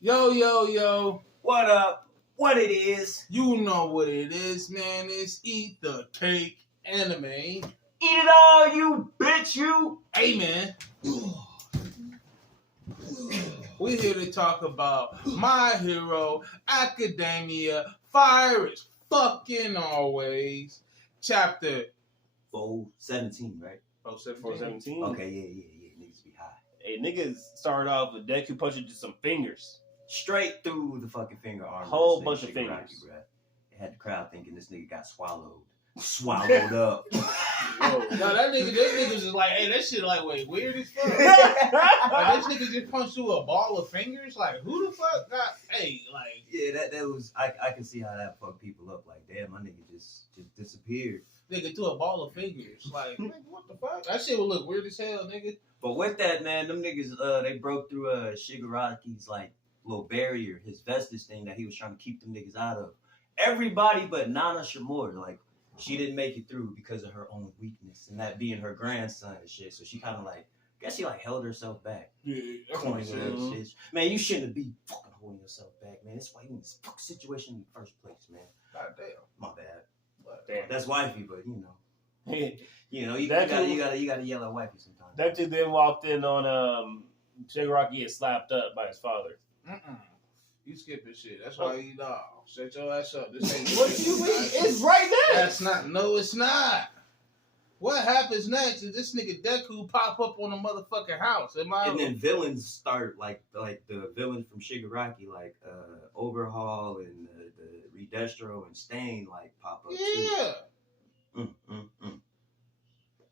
Yo, yo, yo. What up? What it is? You know what it is, man. It's Eat the Cake Anime. Eat it all, you bitch, you. Hey, man. We're here to talk about My Hero Academia. Fire is fucking always. Chapter 417, right? 417. Okay, yeah. Niggas be high. Hey, niggas started off with Deku punching just some fingers. Straight through the fucking finger arm. Whole bunch of fingers. Bruh. It had the crowd thinking this nigga got swallowed. Swallowed up. No, that niggas is like, hey, that shit like, wait, weird as fuck. Like, this nigga just punched through a ball of fingers. Like, who the fuck got, hey, like. Yeah, that was, I can see how that fucked people up. Like, damn, my nigga just disappeared. Nigga threw a ball of fingers. Like, nigga, what the fuck? That shit would look weird as hell, nigga. But with that, man, them niggas, they broke through Shigaraki's, like, little barrier, his vestige thing that he was trying to keep them niggas out of. Everybody but Nana Shimura, like, she didn't make it through because of her own weakness and that being her grandson and shit. So she kind of like, I guess she like held herself back. Yeah, Corny little shit. Man, you shouldn't be fucking holding yourself back, man. That's why you in this fucking situation in the first place, man. God damn. My bad. But, Damn. That's wifey, but you know, you That gotta yell at wifey sometimes. That dude then walked in on Shigaraki get slapped up by his father. You skipping shit. That's why you dog. Shut your ass up. This ain't What do you mean? It's right there. That's not. No, it's not. What happens next is this nigga Deku pop up on the motherfucking house. And then villains start like the villains from Shigaraki, like Overhaul and the Redestro and Stain, like pop up. Yeah. Too.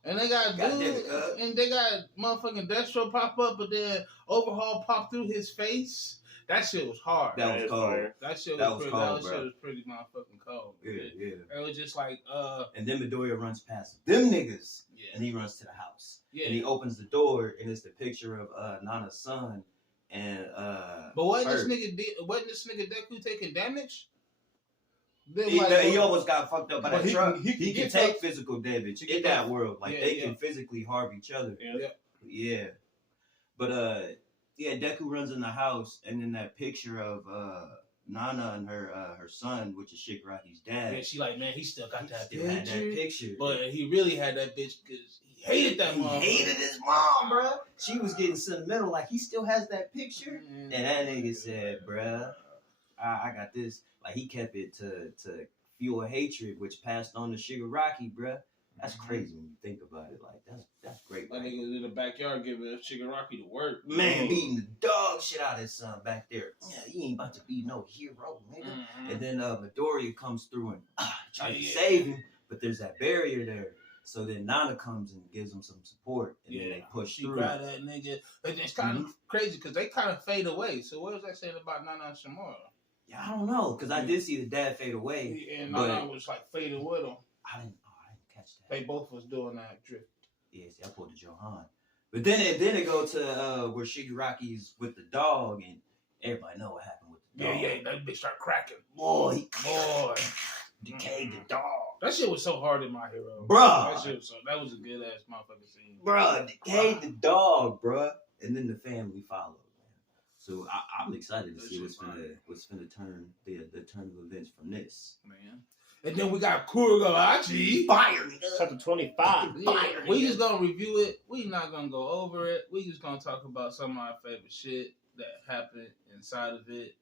And they got God dude, damn it, and they got motherfucking Destro pop up, but then Overhaul pop through his face. That shit was hard. That was cold. That shit That was pretty. cold, That bro. shit was pretty motherfucking cold. Yeah. It was just like And then Midoriya runs past them niggas, yeah. and he runs to the house. Yeah. And he opens the door, and it's the picture of Nana's son and But wasn't her. this nigga Deku taking damage? Then He almost got fucked up by But that truck. he He can get take up- physical damage he in get that up- world. Like yeah, they yeah. can physically harm each other. Yeah. But Deku runs in the house, and then that picture of Nana and her son, which is Shigaraki's dad. Yeah, she like, man, he still got that Still had that picture. But he really had that bitch because he hated that He mom. hated his mom, bruh. She was getting sentimental, like he still has that picture. Mm. And that nigga said, bruh, I got this. Like he kept it to fuel hatred, which passed on to Shigaraki, bruh. That's crazy when you think about it. Like that's great. That Right? nigga was in the backyard giving Shigaraki to work. Man, beating the dog shit out of his son back there. Yeah, he ain't about to be no hero, nigga. Mm-hmm. And then Midoriya comes through and tries to Yeah. save him, but there's that barrier there. So then Nana comes and gives him some support, and then they push She through. grabbed that nigga. And it's kind of crazy because they kind of fade away. So what was that saying about Nana Shimura? Yeah, I don't know, because I did see the dad fade away. And but Nana was like fading with him. I didn't catch that. They both was doing that drift. Yeah, see, I pulled the Johan. But then it go to where Shigaraki's with the dog, and everybody know what happened with the dog. Yeah, that bitch started cracking. Boy, Boy. decayed the dog. That shit was so hard in My Hero. Bruh. That was a good ass motherfucking scene. Bruh, decayed the dog, bruh. And then the family followed. So I'm excited to That see shit what's fire. finna turn the turn of events from this. Man. And then we got Kagurabachi. Fire! Chapter 25. Yeah, we just gonna review it. We not gonna go over it. We just gonna talk about some of our favorite shit that happened inside of it.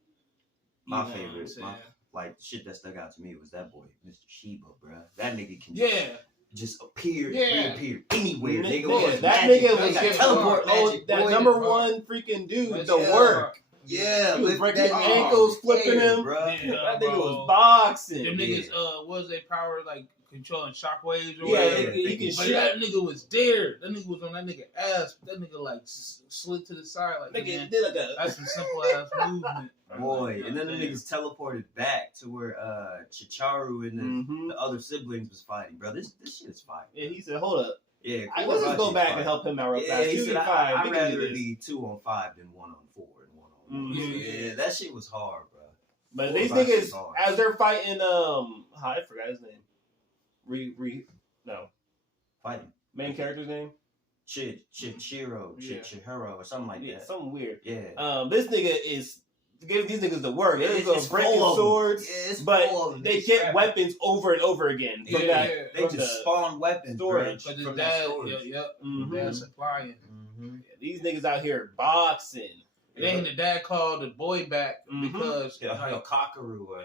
My You know what I'm favorite, saying? like shit that stuck out to me was that boy, Mr. Sheba, bruh. That nigga can Yeah. just appear, Yeah. reappear anywhere. Nigga, Boy, with that magic. nigga He was got getting teleport hard. magic. that boy. number one freaking dude, That the shit work. Yeah, He was lift breaking that his nigga ankles, off flipping there, him. bruh. Yeah, That nigga bro. was boxing. Them Yeah. niggas, what was their power, like, controlling shockwaves or Yeah, whatever? he can But shoot. that nigga was there. That nigga was on that nigga ass. That nigga, like, slid to the side. Like, Nigga man, did like a. that's some simple ass movement. Boy, Like, and then the goddamn. niggas teleported back to where Chicharu and Mhm. the other siblings was fighting, bro. This shit is fire. Yeah, he said, "Hold up, Yeah, let's just go Kagurabachi's back fire. and help him out real Yeah, fast." he 2v5, said, I'd we can rather do it this. be 2-on-5 than 1-on-4 and 1-on-1. Mhm. Yeah, that shit was hard, bro. But Kagurabachi's these niggas, hard. as they're fighting, I forgot his name. No, Fighting. main character's name. Chihiro, Yeah. Chihiro, or something like Yeah, that. something weird. Yeah. This nigga is gave these niggas the work. They It's was breaking full of them. swords, Yeah, it's but full of them. they It's get scrappy. weapons over and over again. Yeah, From yeah. that, They from just the spawn weapons, storage. Because his from that dad, storage. yep, Mhm. dad's supplying. Mm-hmm. These niggas out here boxing. Then the dad called the boy back Mhm. because Yeah, like, Hakaru or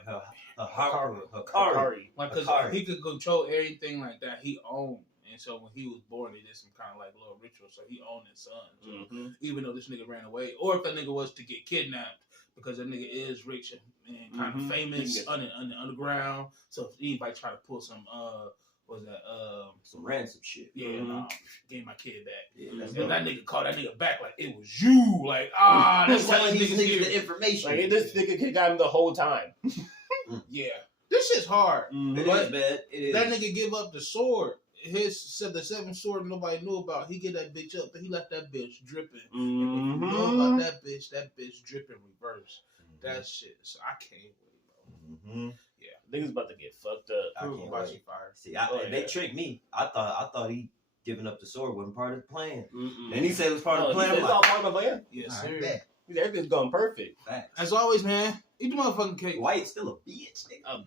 Hikari. Hikari. like, cause Hikari. he could control everything like that he owned. And so when he was born, they did some kind of like little ritual. So he owned his son. So Mhm. even though this nigga ran away, or if that nigga was to get kidnapped, because that nigga is rich and kind of Mhm. famous He can on the underground. So if anybody try to pull some, what was that? Some ransom shit. Yeah, Mhm. nah, gave my kid back. Yeah, that's Mhm. And dope. that nigga called that nigga back like it was you. Like, that's why telling these these niggas niggas here. the information. Like this nigga could got him the whole time. Yeah. This shit's hard. It But is, man. It is. that nigga give up the sword. The seventh sword nobody knew about. He get that bitch up, but he left that bitch dripping. And if you know about that bitch dripping reverse. That shit. So I can't wait, bro. Mm-hmm. Niggas about to get fucked up. I can't Kagurabachi wait. fire. See, Oh, they yeah. tricked me. I thought he giving up the sword wasn't part of the plan. Mm-mm. And he said it was part of the plan. It's I'm all like, part of the plan. Yes, all right, sir. bet. Everything's going perfect. Facts. As always, man, eat the motherfucking cake. White's still a bitch, nigga.